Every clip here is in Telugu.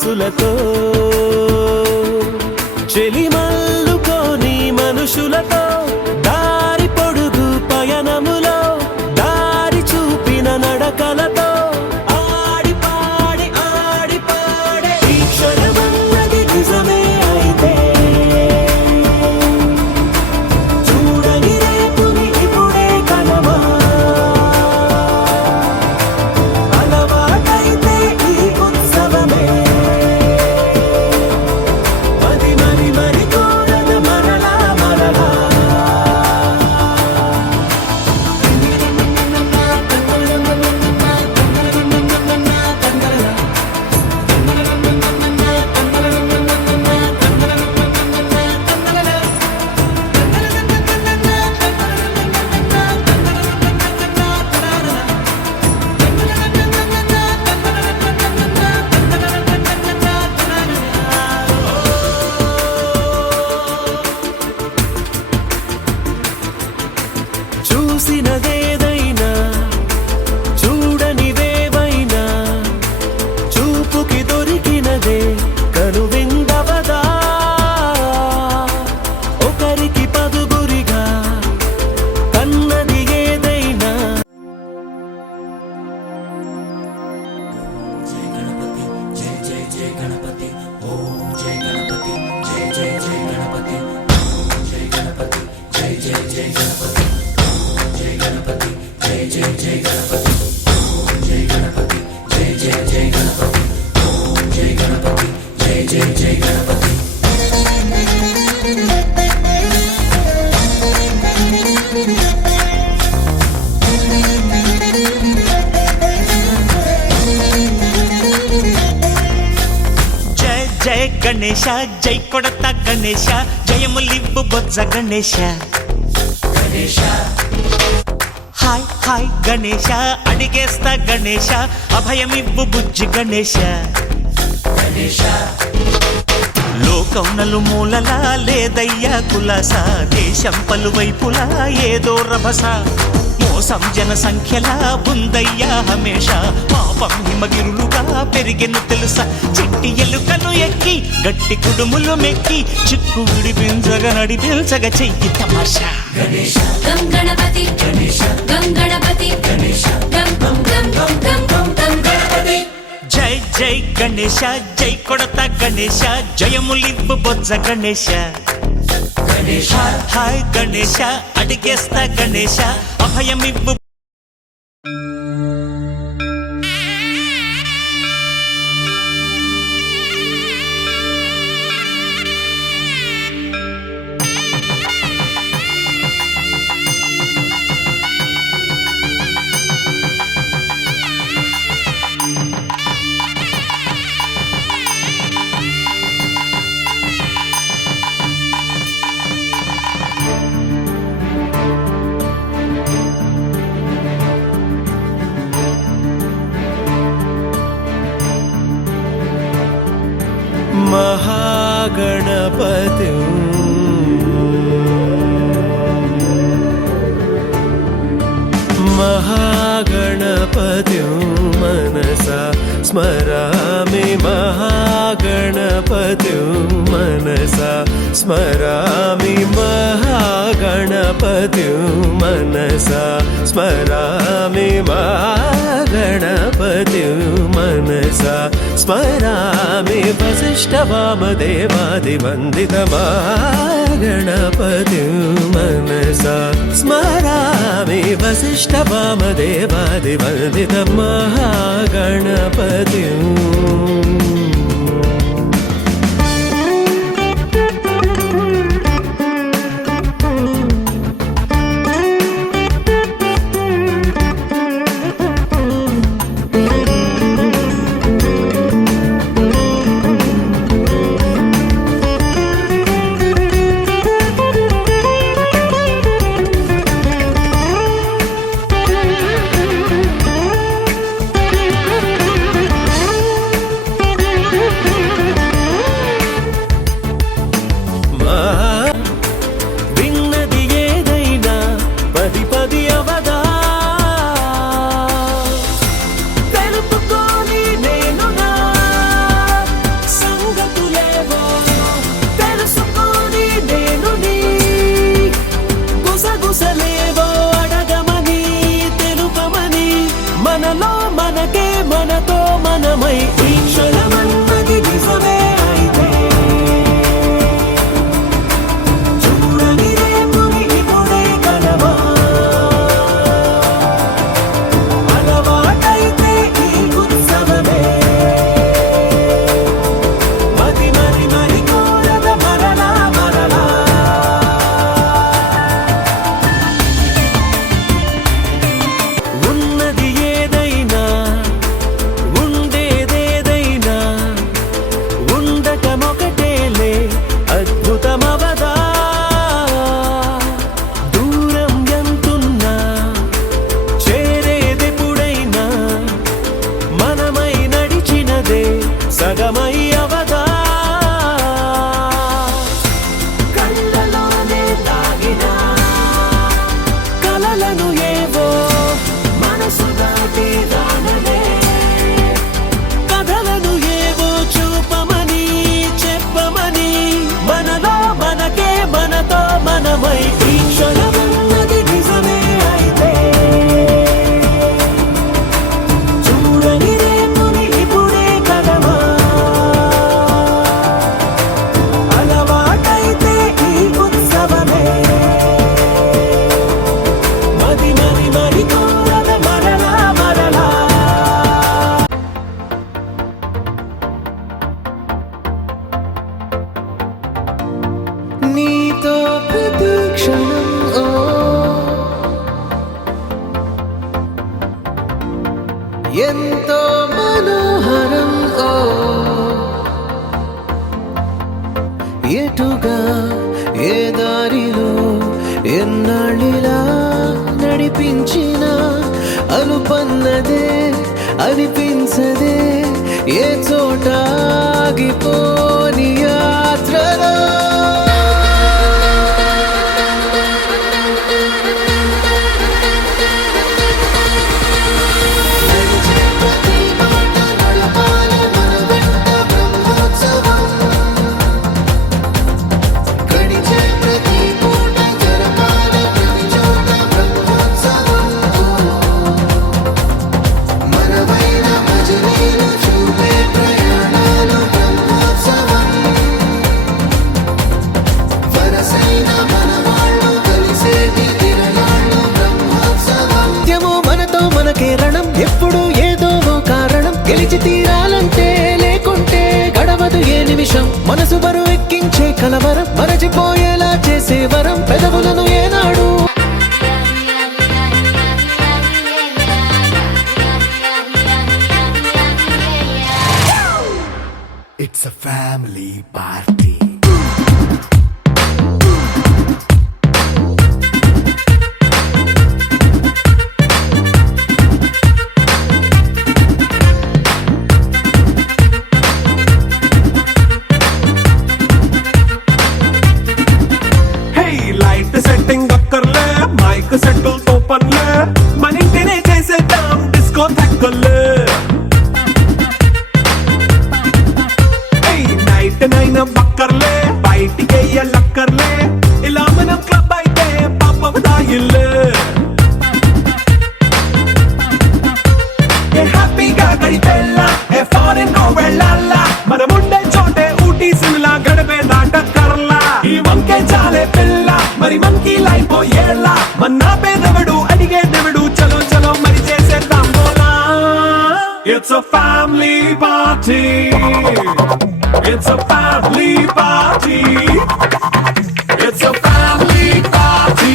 సొగసులతో చెలిమల్లుకోని మనుషులతో దారి పొడుగు పయనములో దారి చూపిన నడకలతో ఆడి పాడి ఈ క్షణమన్నది నిజమే అయితే చూడని రేపుని ఇప్పుడే కలవా అలవాటైతే ఈ ఉత్సవమే మరి కోరద మరలా మరలా చూసినదేదైనా చూడనివేవైనా చూపుకి దొరికినదే కనువిందవదా ఒకరికి పదుగురిగా కన్నది ఏదైనా జై గణపతి జై జై జై గణపతి ఓం జై గణపతి జై జై జై గణపతి జై గణపతి జై జై జై గణపతి జై గణపతి జై జై జై గణపతి జై గణపతి జై జై జై గణపతి జై గణపతి జై జై జై గణపతి జయ జయ గణేశ జై కొడత గణేశ జయములివ్వు బొజ్జ గణేశ గణేశ హాయ్ హాయ్ గణేశ అడిగేస్తా గణేశ అభయమివ్వు బుజ్జి గణేశ గణేశ లోకం నలుమూలలా లేదయ్యా కులాస దేశం పలువైపులా ఏదో రభస మోసం జన సంఖ్యలా ఉందయ్యా హమేష పాపం హిమగిరులుగా పెరిగెను తెలుసా చిట్టి ఎలుకను ఎక్కి గట్టి కుడుములు మెక్కి చిక్కు విడిపించగా నడిపించగా చెయ్యి తమాషా గణేశ గం గణపతి గణేశ గం గణపతి గణేశ గం గం గం గం గం గం గం గణపతి జై జై గణేశ జై కొడత గణేశ జయములివ్వు బొజ్జ గణేశ గణేశ హాయ్ గణేశ అడిగేస్తా గణేశ అభయమివ్వు महागणपति महागणपति मनसा स्मरामि महागणपति मनसा स्मरामि महागणपति मनसा स्मरामि महागणपति मनसा स्मरामि वसिष्ठवामदेवादिवन्दित महागणपति मनसा स्मरामि वसिष्ठवामदेवादिवन्दित महागणपति మనమై ఈ క్షణమన్నది నిజమే అయితే చూడని రేపుని ఇప్పుడే కలవా అలవాటైతే ఈ ఉత్సవమే మది మరి మరి కోరద మరలా మరలా ఉన్నది ఏదైనా ఉండేదేదైనా ఉండటమొకటేలే అద్భుతమవదా దూరం ఎంతున్నా చేరేదెప్పుడైనా మనమై నడిచినదే సగమై అవదా కళ్ళలోనే దాగిన కలలను ఏవో మనసు దాటి రానలే కథలను ఏవో చూపమని చెప్పమని మనలో మనకే మనతో మనమై ఈ క్షణమన్నది నిజమే అయితే చూడని రేపుని ఇప్పుడే కలవా అలవాటైతే ఈ ఉత్సవమే మది మరి మరి కోరద మరలా మరలా నీతో ప్రతి క్షణం ఎంతో మనోహరం ఎటుగా ఏ దారిలో ఎన్నాళ్ళిలా నడిపించిన అలుపన్నదే అనిపించదే ఏ చోట ఆగిపోని యాత్రలో నిత్యము మనతో మనకే రణం ఎప్పుడు ఏదో ఓ కారణం గెలిచి తీరాలంటే లేకుంటే గడవదు ఏ నిమిషం మనసు బరువు ఎక్కించే కలవరం మరచిపోయేలా చేసే వరం పెదవులను ఏనాడు It's a family party. Hey, light setting అక్కర్లే మైక్ సెట్టుల్ తో పనిలే మన ఇంటినే చేసేద్దాం డిస్కో థక్కర్లే నైట్ నైన్ బక్కర్లే బయటికి లక్కర్లే ఇలా మనం క్లబ్ అయితే పాపం దాయిల్లే ఏ హ్యాపీగా గడిపెళ్ళ ఏ ఫారెన్ నో వెళ్ళాల మనముండే చోటే ఊటీ సిమ్లా గడిపే దాటక్కర్లా ఈ వంకే చాలే పిల్ల మరి మనకి లైఫ్ ఏళ్ళ మన్నా పేదవడు అడిగేదెవడు చలో చలో మరి చేసేద్దాం బోలా It's a family party. It's a family party. It's a family party.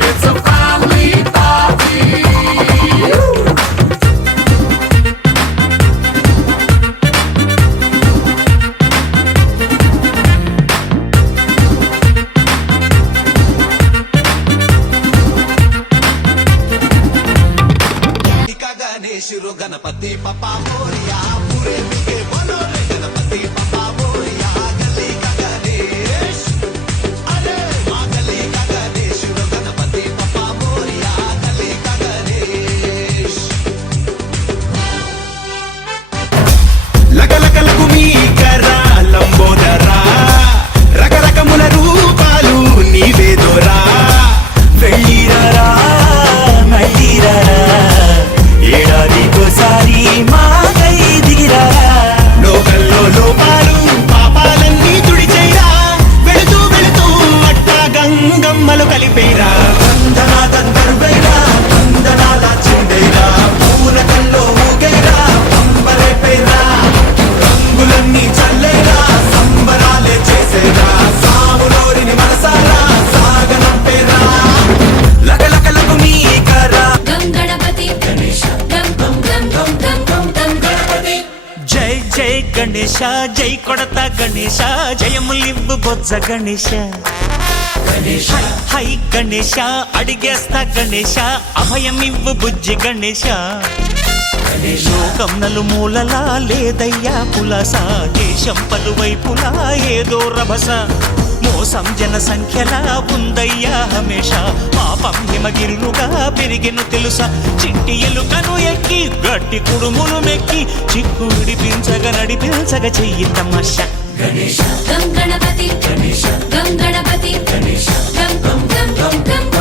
It's a family party. Ganesh Ganpati पप्पा मोरिया पूरे के बनो रे गणपति पप्पा मोरिया गली का गणेश अरे माँ गली का गणेश गणपति पप्पा मोरिया गली का गणेश लग लग लगु मी करा లంబోదరా రకరకముల రూపాలు నీవే దొరా వెళ్ళిరారా మళ్ళీరారా ఏడాదికోసారి మా గణేశ జై కొడత గణేశ జయములివ్వు బొజ్జ గణేశ హై హై గణేశ అడిగేస్తా గణేశ అభయమివ్వు బుజ్జి గణేశ లోకం నలుమూలలా లేదయ్యా పులస దేశం పలువైపులా ఏదో రభస మోసం జన సంఖ్యలా ఉందయ్యా హమేష పాపం హిమగిరులుగా పెరిగెను తెలుసా చిట్టి ఎలుకను ఎక్కి గట్టి కుడుములు మెక్కి చిక్కు విడిపించగ నడిపించగ చెయ్యి తమాష గం గణపతి గం గణపతి గం గం గం గం